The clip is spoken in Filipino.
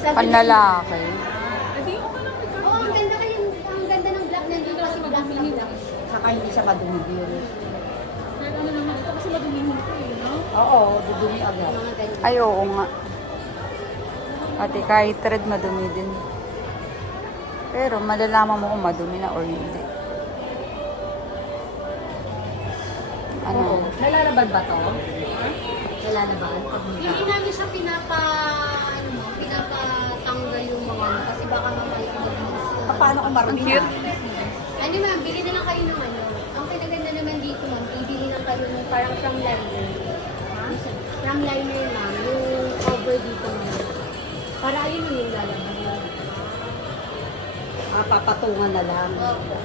Panlalaki. Edi, okay lang. Oo, ang ganda kayo. Ang ganda ng black nandito kasi black lang black. Saka hindi siya madumi yun. Kahit ano naman ito kasi madumihin ito eh, no? Oo, dudumi agad. Mga ganyan. Ay, oo nga. Ate, kahit red, madumi din. Pero malalaman mo kung madumi na or hindi. Ano? Oo. Nalalaban ba to? Nalalaban? Hindi namin siya pinapatanggal yung mga ano kasi baka mamaya mag-miss. Paano kung marumi na? Ano ma'am, bili na lang kayo ng ano. Ang pinaganda naman dito ma'am, bibili lang kayo ng parang from liner. From liner ma'am, yung cover dito ma'am. Para ayun yung lalabas. Papatungan na lang. Opo.